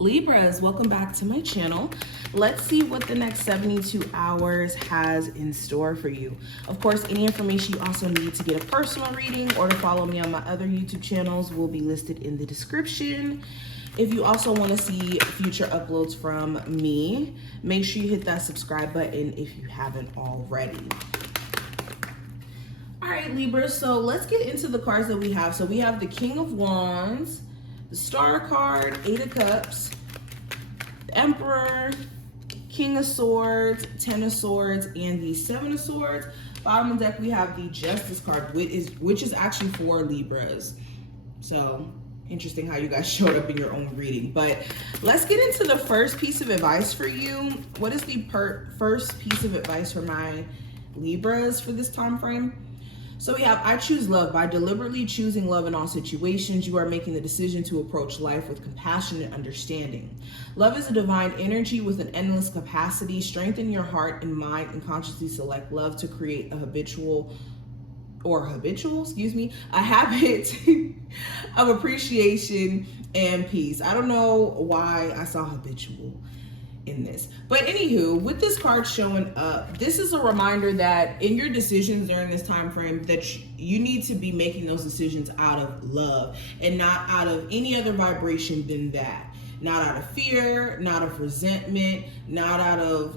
Libras, welcome back to my channel. Let's see what the next 72 hours has in store for you. Of course, any information you also need to get a personal reading or to follow me on my other YouTube channels will be listed in the description. If you also want to see future uploads from me, make sure you hit that subscribe button if you haven't already. All right, Libra, so let's get into the cards that we have. So we have the King of Wands, the Star card, Eight of Cups, the Emperor, King of Swords, Ten of Swords, and the Seven of Swords. Bottom of the deck, we have the Justice card, which is actually for Libras. So interesting how you guys showed up in your own reading. But let's get into the first piece of advice for you. What is the first piece of advice for my Libras for this time frame? So we have, I choose love. By deliberately choosing love in all situations, you are making the decision to approach life with compassion and understanding. Love is a divine energy with an endless capacity. Strengthen your heart and mind and consciously select love to create a habit of appreciation and peace. I don't know why I saw habitual in this, but anywho, with this card showing up, this is a reminder that in your decisions during this time frame that you need to be making those decisions out of love and not out of any other vibration than that. Not out of fear, not of resentment, not out of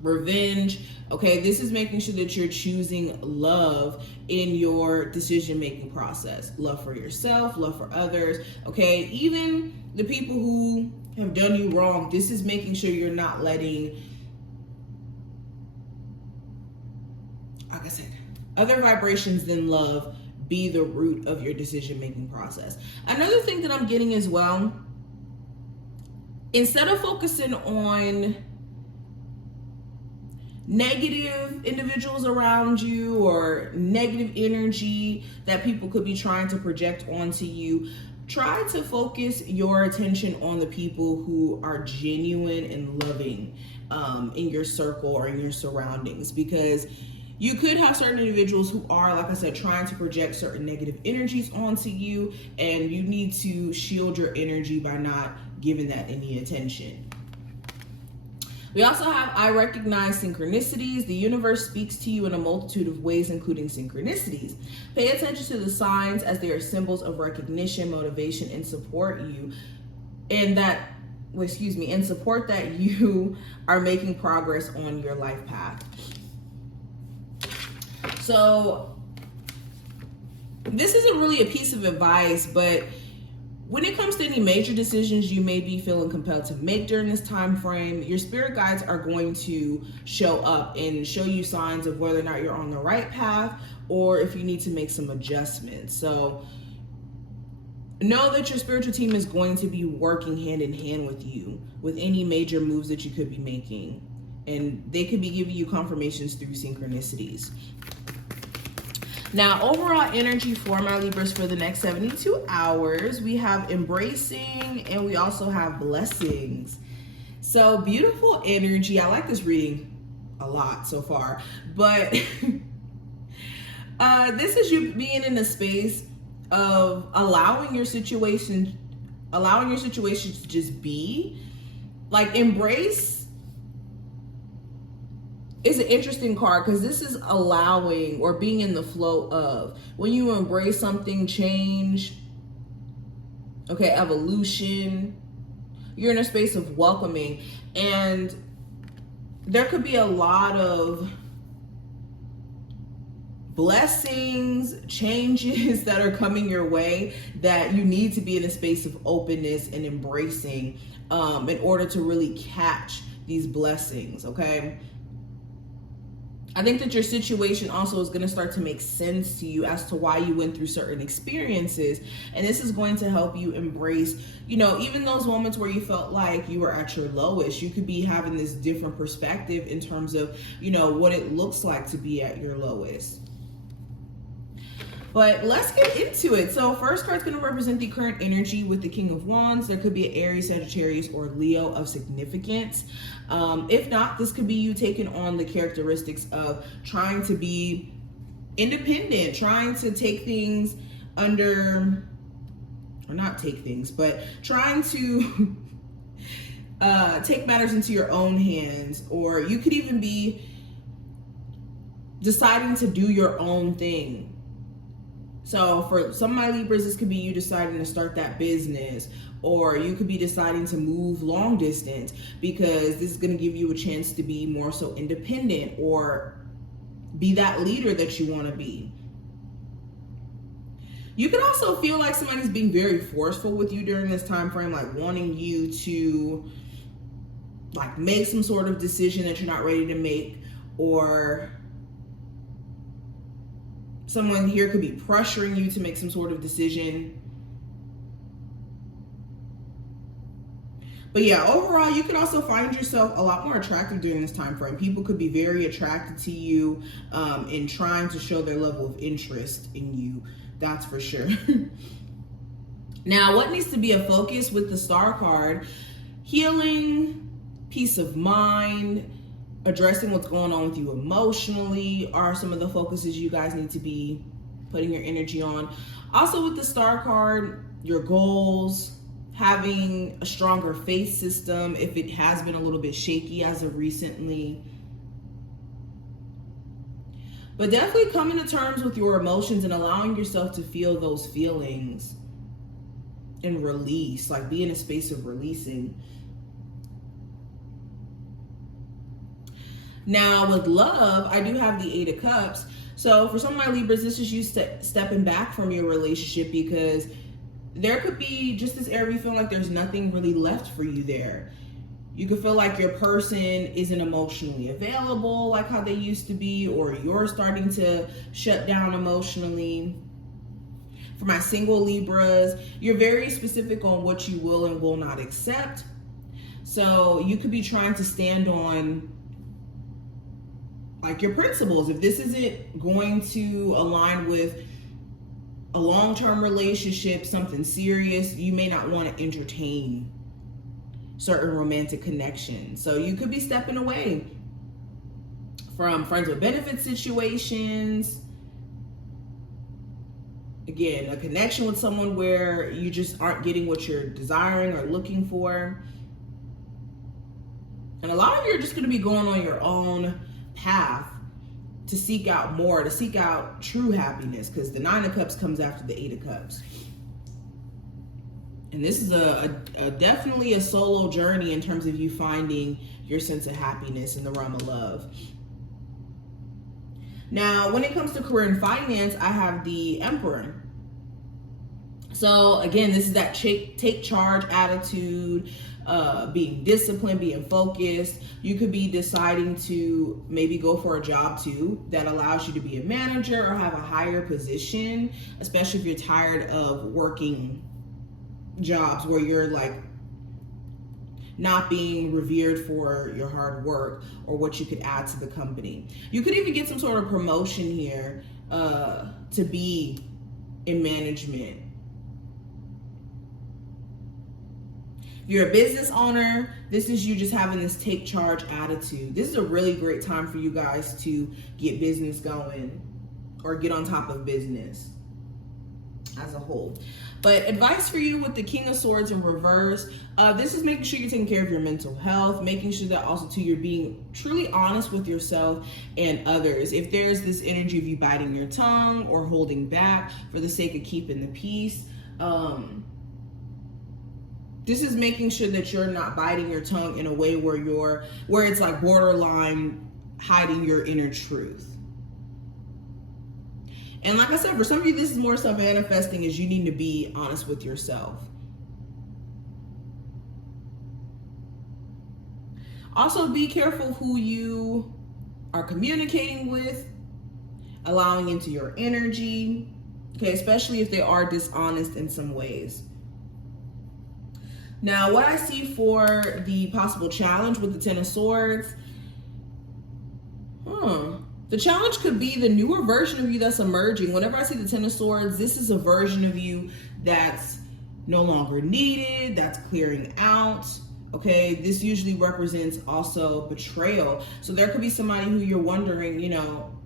revenge. Okay, this is making sure that you're choosing love in your decision-making process. Love for yourself, love for others. Okay, even the people who have done you wrong, this is making sure you're not letting, like I said, other vibrations than love be the root of your decision-making process. Another thing that I'm getting as well, instead of focusing on negative individuals around you or negative energy that people could be trying to project onto you, try to focus your attention on the people who are genuine and loving in your circle or in your surroundings, because you could have certain individuals who are, like I said, trying to project certain negative energies onto you, and you need to shield your energy by not giving that any attention. We also have, I recognize synchronicities. The universe speaks to you in a multitude of ways, including synchronicities. Pay attention to the signs as they are symbols of recognition, motivation, and support you. And support that you are making progress on your life path. So this isn't really a piece of advice, but when it comes to any major decisions you may be feeling compelled to make during this time frame, your spirit guides are going to show up and show you signs of whether or not you're on the right path or if you need to make some adjustments. So know that your spiritual team is going to be working hand in hand with you with any major moves that you could be making. And they could be giving you confirmations through synchronicities. Now, overall energy for my Libras for the next 72 hours, we have embracing and we also have blessings. So beautiful energy. I like this reading a lot so far, but this is you being in a space of allowing your situation to just be. Like, embrace is an interesting card because this is allowing or being in the flow of. When you embrace something, change, okay, evolution, you're in a space of welcoming. And there could be a lot of blessings, changes that are coming your way that you need to be in a space of openness and embracing in order to really catch these blessings, okay? I think that your situation also is going to start to make sense to you as to why you went through certain experiences. And this is going to help you embrace, even those moments where you felt like you were at your lowest. You could be having this different perspective in terms of, what it looks like to be at your lowest. But let's get into it. So first card's going to represent the current energy with the King of Wands. There could be an Aries, Sagittarius, or Leo of significance. If not, this could be you taking on the characteristics of trying to be independent, trying to take things under or not take things, but trying to take matters into your own hands, or you could even be deciding to do your own thing. So for some of my Libras, this could be you deciding to start that business, or you could be deciding to move long distance, because this is going to give you a chance to be more so independent or be that leader that you want to be. You can also feel like somebody's being very forceful with you during this time frame, like wanting you to like make some sort of decision that you're not ready to make, or someone here could be pressuring you to make some sort of decision. But yeah, overall, you could also find yourself a lot more attractive during this time frame. People could be very attracted to you and trying to show their level of interest in you. That's for sure. Now, what needs to be a focus with the Star card? Healing, peace of mind, addressing what's going on with you emotionally are some of the focuses you guys need to be putting your energy on. Also with the Star card, your goals, having a stronger faith system if it has been a little bit shaky as of recently. But definitely coming to terms with your emotions and allowing yourself to feel those feelings and release, like be in a space of releasing. Now with love, I do have the 8 of Cups. So for some of my Libras, this is you stepping back from your relationship, because there could be just this area you feel like there's nothing really left for you there. You could feel like your person isn't emotionally available like how they used to be, or you're starting to shut down emotionally. For my single Libras, you're very specific on what you will and will not accept. So you could be trying to stand on like your principles. If this isn't going to align with a long-term relationship, something serious, you may not want to entertain certain romantic connections. So you could be stepping away from friends with benefits situations. Again, a connection with someone where you just aren't getting what you're desiring or looking for. And a lot of you are just going to be going on your own path to seek out more, to seek out true happiness, because the 9 of Cups comes after the 8 of Cups. And this is a definitely a solo journey in terms of you finding your sense of happiness in the realm of love. Now, when it comes to career and finance, I have the Emperor. So again, this is that take charge attitude, being disciplined, being focused. You could be deciding to maybe go for a job too that allows you to be a manager or have a higher position, especially if you're tired of working jobs where you're like not being revered for your hard work or what you could add to the company. You could even get some sort of promotion here to be in management. If you're a business owner, this is you just having this take charge attitude. This is a really great time for you guys to get business going or get on top of business as a whole. But advice for you with the King of Swords in reverse, this is making sure you're taking care of your mental health, making sure that also too you're being truly honest with yourself and others. If there's this energy of you biting your tongue or holding back for the sake of keeping the peace, this is making sure that you're not biting your tongue in a way where it's like borderline hiding your inner truth. And like I said, for some of you, this is more so manifesting as you need to be honest with yourself. Also, be careful who you are communicating with, allowing into your energy, okay, especially if they are dishonest in some ways. Now, what I see for the possible challenge with the 10 of Swords, the challenge could be the newer version of you that's emerging. Whenever I see the 10 of Swords, this is a version of you that's no longer needed, that's clearing out. Okay, this usually represents also betrayal. So there could be somebody who you're wondering, you know,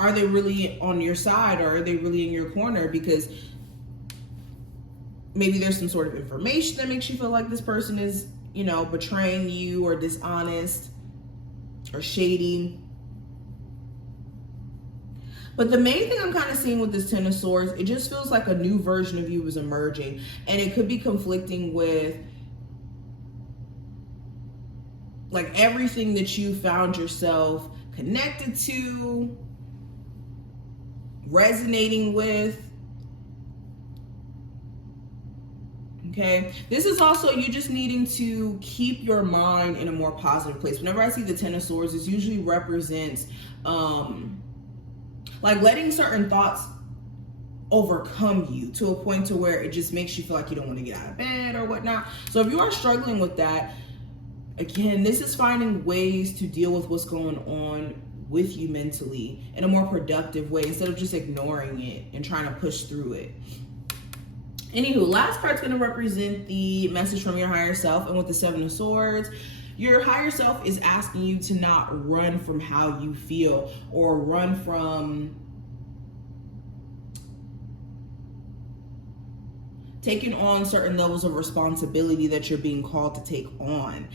are they really on your side or are they really in your corner? Because maybe there's some sort of information that makes you feel like this person is, you know, betraying you or dishonest or shady. But the main thing I'm kind of seeing with this Ten of Swords, it just feels like a new version of you is emerging. And it could be conflicting with like everything that you found yourself connected to, resonating with. Okay, this is also you just needing to keep your mind in a more positive place. Whenever I see the Ten of Swords, this usually represents like letting certain thoughts overcome you to a point to where it just makes you feel like you don't want to get out of bed or whatnot. So if you are struggling with that, again, this is finding ways to deal with what's going on with you mentally in a more productive way instead of just ignoring it and trying to push through it. Anywho, last part's going to represent the message from your higher self. And with the Seven of Swords, your higher self is asking you to not run from how you feel or run from taking on certain levels of responsibility that you're being called to take on.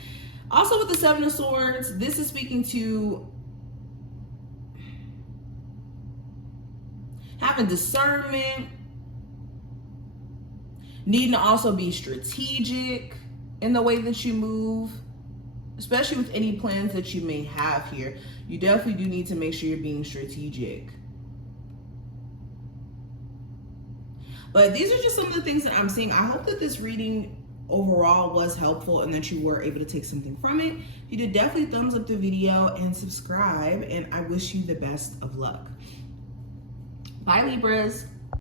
Also with the Seven of Swords, this is speaking to having discernment, needing to also be strategic in the way that you move, especially with any plans that you may have here. You definitely do need to make sure you're being strategic. But these are just some of the things that I'm seeing. I hope that this reading overall was helpful and that you were able to take something from it. If you did, definitely thumbs up the video and subscribe, and I wish you the best of luck. Bye, Libras.